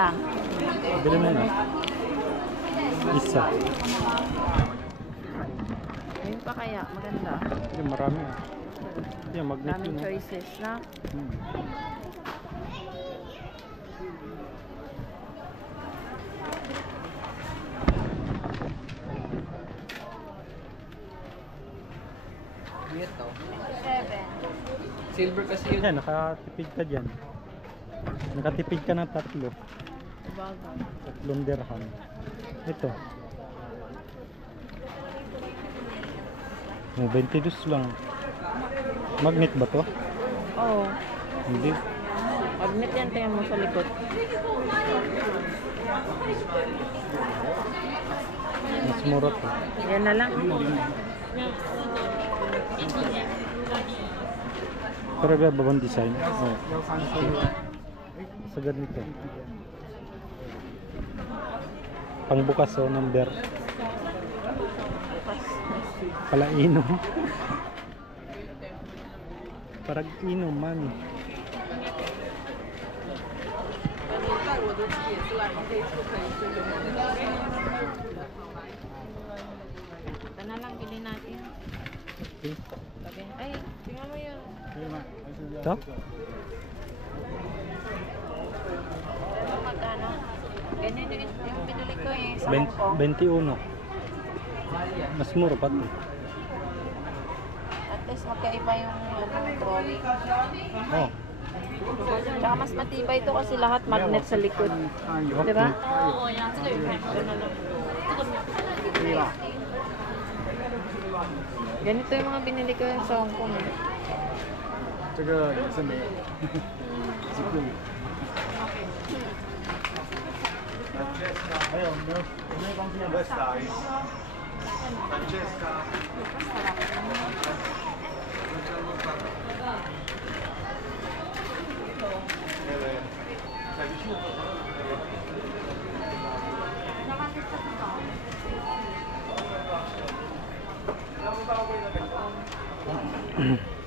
lang. Bili mo na. Isa. Ayun pa kaya, maganda. Yung marami ah. Yung magnet Daming yun. choices na. Ito. 7. Silver kasi yun. Yan, nakatipid ka dyan. Nakatipid ka ng 3. Baga. 3 dirham. Ito. Oh, 22 lang. Magnet ba to? Oo. Hindi. Magnet yan, tingnan mo sa likod. Mas mura to. Yan na lang. Pero ba babang design? Oh. Sa ganito. Pangbukas o number. Palaino. Parang inuman. Ito na lang, bilhin natin. Okay. Ay, tingnan mo yun. Ito? Magkano? Ganyan din yung pinili ko eh. Sa Hong Kong. 21. Mas mura pa to. At least magkaiba yung drawing. Oh. Tsaka mas matibay ito kasi lahat magnet sa likod. Diba? Oo, yan. Ito na lang. Ganito yung mga binili ko sa Hong Kong. 这个也是没有。几个月。还有没有帮助？Westside。Francesca。Mm.